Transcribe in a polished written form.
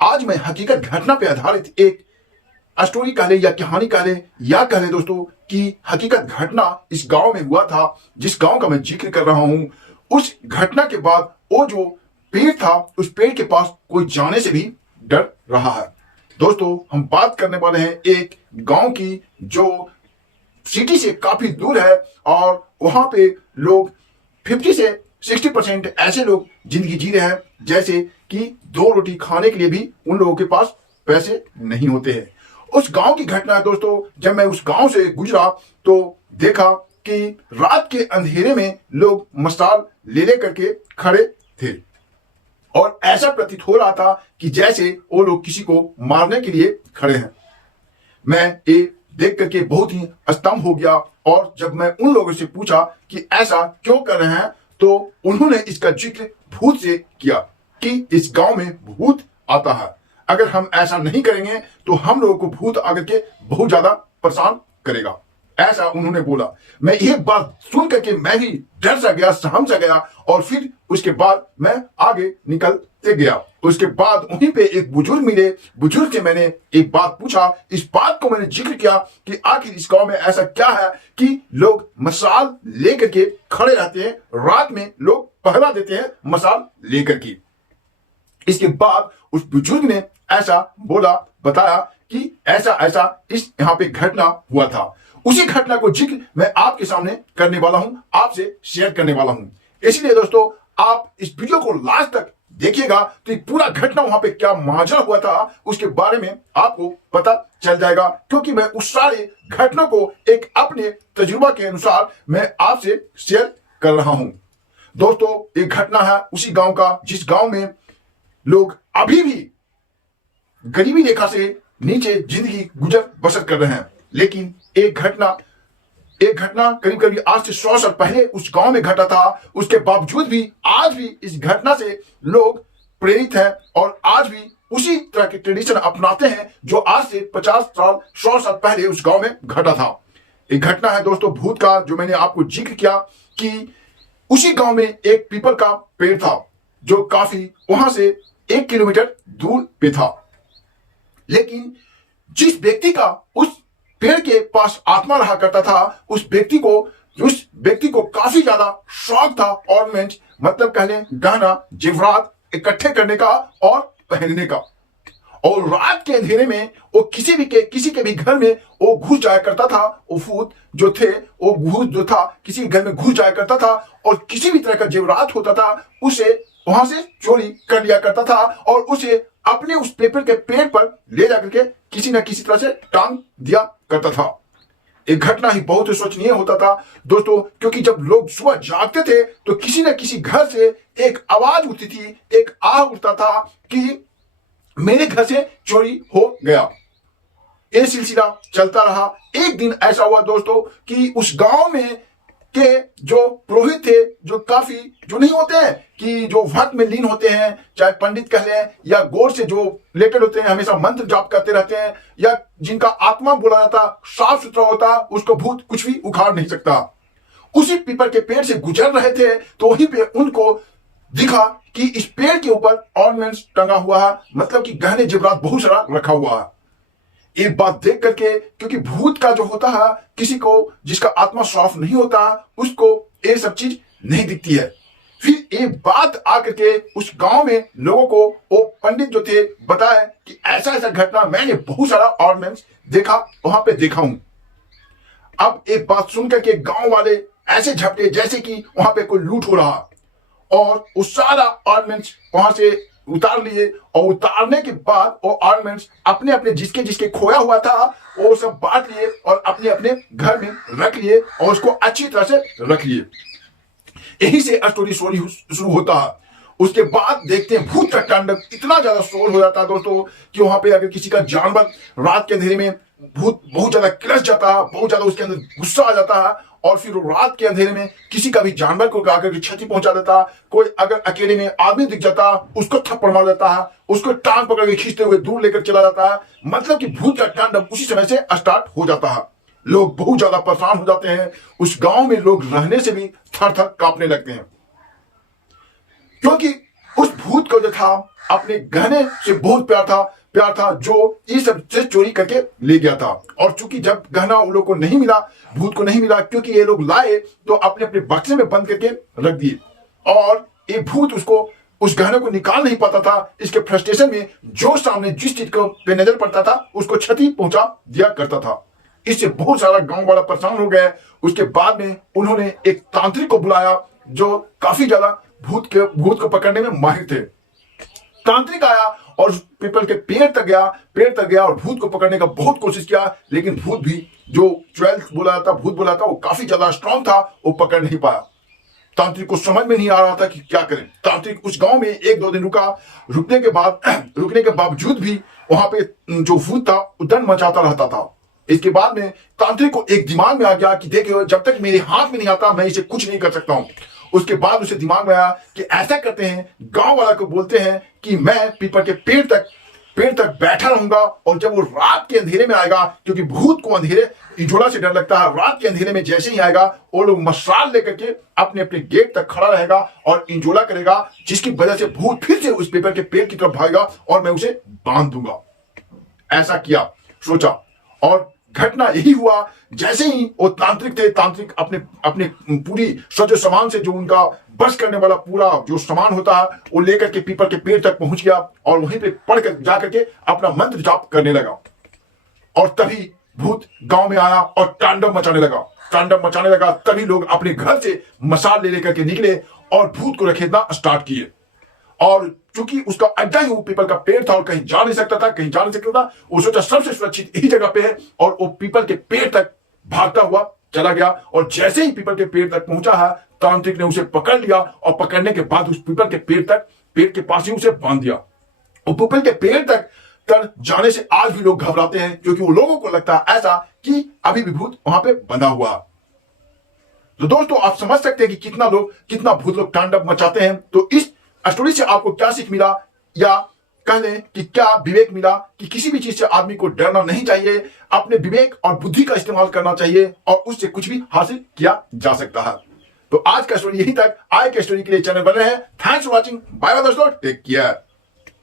आज मैं हकीकत घटना पे आधारित एक स्टोरी कह ले या कहानी कह ले या कह ले दोस्तों कि हकीकत घटना इस गांव में हुआ था, जिस गांव का मैं जिक्र कर रहा हूं। उस घटना के बाद वो जो पेड़ था, उस पेड़ के पास कोई जाने से भी डर रहा है। दोस्तों, हम बात करने वाले हैं एक गांव की जो सिटी से काफी दूर है और वहां पे लोग 50 से 60% ऐसे लोग जिंदगी जी रहे हैं जैसे कि 2 रोटी खाने के लिए भी उन लोगों के पास पैसे नहीं होते हैं। उस गांव की घटना है दोस्तों। जब मैं उस गांव से गुजरा तो देखा कि रात के अंधेरे में लोग मशाल ले करके खड़े थे और ऐसा प्रतीत हो रहा था कि जैसे वो लोग किसी को मारने के लिए खड़े हैं। मैं ये देख करके बहुत ही स्तंभ हो गया और जब मैं उन लोगों से पूछा कि ऐसा क्यों कर रहे हैं तो उन्होंने इसका जिक्र भूत से किया कि इस गांव में भूत आता है। अगर हम ऐसा नहीं करेंगे तो हम लोगों को भूत आकर के बहुत ज्यादा परेशान करेगा, ऐसा उन्होंने बोला। मैं ये बात सुन करके मैं भी डर सा गया, सहम सा गया और फिर उसके बाद मैं आगे निकलते गया। उसके बाद वहीं पे एक बुजुर्ग मिले। बुजुर्ग से मैंने एक बात पूछा, इस बात को मैंने जिक्र किया कि आखिर इस गांव में ऐसा क्या है कि लोग मशाल लेकर के खड़े रहते हैं, रात में लोग पहरा देते हैं मशाल लेकर के। इसके बाद उस बुजुर्ग ने ऐसा बोला, बताया कि ऐसा ऐसा इस यहाँ पे घटना हुआ था। उसी घटना को जिक्र मैं आपके सामने करने वाला हूं, आपसे शेयर करने वाला हूं। इसलिए दोस्तों, आप इस वीडियो को लास्ट तक देखिएगा तो पूरा घटना वहां पे क्या माजरा हुआ था उसके बारे में आपको पता चल जाएगा, क्योंकि मैं उस सारे घटना को एक अपने तजुर्बा के अनुसार मैं आपसे शेयर कर रहा हूं। दोस्तों, एक घटना है उसी गांव का जिस गांव में लोग अभी भी गरीबी रेखा से नीचे जिंदगी गुजर बसर कर रहे हैं। लेकिन एक घटना करीब करीब आज से 100 साल पहले उस गांव में घटा था। उसके बावजूद भी आज भी इस घटना से लोग प्रेरित हैं और आज भी उसी तरह के ट्रेडिशन अपनाते हैं जो आज से 50 साल 100 साल पहले उस गांव में घटा था। एक घटना है दोस्तों भूत का, जो मैंने आपको जिक्र किया कि उसी गांव में एक पीपल का पेड़ था जो काफी वहां से 1 किलोमीटर दूर पे था। लेकिन जिस व्यक्ति का उस पेड़ के पास आत्मा रहा करता था, उस व्यक्ति को काफी ज्यादा शौक था ऑर्नामेंट, मतलब कह लें गहना जेवरात इकट्ठे करने का और पहनने का। और रात के अंधेरे में वो किसी के भी घर में वो घुस जाया करता था। वो भूत जो थे, वो भूत जो था किसी घर में घुस जाया करता था और किसी भी तरह का जेवरात होता था उसे वहां से चोरी कर लिया करता था और उसे अपने उस पेपर के पेड़ पर ले जाकर के किसी न किसी तरह से टांग दिया करता था। एक घटना ही बहुत ही शोचनीय होता था दोस्तों, क्योंकि जब लोग सुबह जागते थे तो किसी न किसी घर से एक आवाज उठती थी, एक आह उठता था कि मेरे घर से चोरी हो गया। ये सिलसिला चलता रहा। एक दिन ऐसा हुआ दोस्तों कि उस गांव में के जो पुरोहित थे, जो नहीं होते हैं कि जो भक्त में लीन होते हैं, चाहे पंडित कह लें या गौर से जो रिलेटेड होते हैं, हमेशा मंत्र जाप करते रहते हैं, या जिनका आत्मा बोला जाता साफ सुथरा होता, उसको भूत कुछ भी उखाड़ नहीं सकता। उसी पीपल के पेड़ से गुजर रहे थे तो वहीं पे उनको दिखा कि इस पेड़ के ऊपर ऑर्नामेंट्स टंगा हुआ है, मतलब कि गहने जेवरात बहुत सारा रखा हुआ है। एक बात देख करके, क्योंकि भूत का जो होता है, किसी को जिसका आत्मा साफ नहीं होता उसको ये सब चीज नहीं दिखती है। फिर एक बात आकर के उस गांव में लोगों को वो पंडित जो थे बताए कि ऐसा ऐसा घटना, मैंने बहुत सारा ऑर्नामेंट्स देखा, वहां पे देखा हूं। अब एक बात सुनकर के गांव वाले ऐसे झपटे जैसे कि वहां पे कोई लूट हो रहा, और उस सारा ऑर्नामेंट्स वहां से उतार लिए और उतारने के बाद वो ऑर्नामेंट्स अपने अपने जिसके खोया हुआ था वो सब बांट लिए और अपने अपने घर में रख लिए और उसको अच्छी तरह से रख लिए। यही से स्टोरी शुरू होता है। उसके बाद देखते हैं भूत का तांडव इतना ज्यादा शोर हो जाता है दोस्तों कि वहां पे अगर किसी का जानवर रात के अंधेरे में भूत बहुत ज्यादा किलस जाता है, बहुत ज्यादा उसके अंदर गुस्सा आ जाता है और फिर रात के अंधेरे में किसी का भी जानवर को आकर के क्षति पहुंचा देता। कोई अगर अकेले में आदमी दिख जाता उसको थप्पड़ मार देता है, उसको टांग पकड़ के खींचते हुए दूर लेकर चला जाता है। मतलब कि भूत का तांडव उसी समय से स्टार्ट हो जाता है। लोग बहुत ज्यादा परेशान हो जाते हैं। उस गांव में लोग रहने से भी थर थर कांपने लगते हैं, क्योंकि उस भूत को जो था अपने गहने से बहुत प्यार था जो ये सब से चोरी करके ले गया था। और चूंकि जब गहना उन लोग को नहीं मिला, भूत को नहीं मिला, क्योंकि ये लोग लाए तो अपने अपने बक्से में बंद करके रख दिए, और ये भूत उसको उस गहने को निकाल नहीं पाता था। इसके फ्रस्ट्रेशन में जो सामने जिस चीज को पे नजर पड़ता था उसको क्षति पहुंचा दिया करता था। इससे बहुत सारा गांव वाला परेशान हो गया। उसके बाद में उन्होंने एक तांत्रिक को बुलाया जो काफी ज्यादा भूत को पकड़ने में माहिर थे। तांत्रिक आया और पीपल के पेड़ तक गया और भूत को पकड़ने का बहुत कोशिश किया, लेकिन भूत भी जो 12 भूत बोला था वो काफी ज्यादा स्ट्रांग था, वो पकड़ नहीं पाया। तांत्रिक को समझ में नहीं आ रहा था कि क्या करें। तांत्रिक उस गांव में 1-2 दिन रुका। रुकने के बावजूद भी वहां पे जो भूत था उद्दंड मचाता रहता था। इसके बाद में तांत्रिक को एक दिमाग में आ गया कि देखिए, जब तक मेरे हाथ में नहीं आता मैं इसे कुछ नहीं कर सकता हूं। उसके बाद उसे दिमाग में आया कि ऐसा करते हैं, गांव वाला को बोलते हैं कि मैं पीपल के पेड़ तक बैठा रहूंगा, और जब वो रात के अंधेरे में आएगा, क्योंकि भूत को इंजोला से डर लगता है, रात के अंधेरे में जैसे ही आएगा वो लोग मशाल लेकर के अपने अपने गेट तक खड़ा रहेगा और इंजोला करेगा, जिसकी वजह से भूत फिर से उस पीपल के पेड़ की तरफ भागेगा और मैं उसे बांध दूंगा। ऐसा किया, सोचा, और घटना यही हुआ। जैसे ही वो तांत्रिक अपने पूरी सजो सामान से, जो उनका बस करने वाला पूरा जो सामान होता है, वो लेकर के पीपल के पेड़ तक पहुंच गया और वहीं पे पढ़कर जाकर के अपना मंत्र जाप करने लगा। और तभी भूत गांव में आया और तांडव मचाने लगा। तभी लोग अपने घर से मसाल लेकर के निकले और भूत को रखेदना स्टार्ट किए। और चूंकि उसका अड्डा ही वो पीपल का पेड़ था और कहीं जा नहीं सकता था, वो सोचा सबसे सुरक्षित यही जगह पे है, और वो पीपल के पेड़ तक भागता हुआ चला गया। और जैसे ही पीपल के पेड़ तक पहुंचा है, तांत्रिक ने उसे पकड़ लिया और पकड़ने के बाद उस पीपल के पेड़ के पास ही उसे बांध दिया। और पीपल के पेड़ तक जाने से आज भी लोग घबराते हैं, क्योंकि वो लोगों को लगता है ऐसा कि अभी भी भूत वहां पे बंधा हुआ। तो दोस्तों, आप समझ सकते हैं कि कितना भूत लोग तांडव मचाते हैं। तो इस स्टोरी से आपको क्या सीख मिला, या कह लें कि क्या विवेक मिला कि किसी भी चीज से आदमी को डरना नहीं चाहिए, अपने विवेक और बुद्धि का इस्तेमाल करना चाहिए और उससे कुछ भी हासिल किया जा सकता है। तो आज का स्टोरी यहीं तक। आए के स्टोरी के लिए चैनल बने हैं। Thanks for watching. Bye bye दोस्तों, टेक केयर।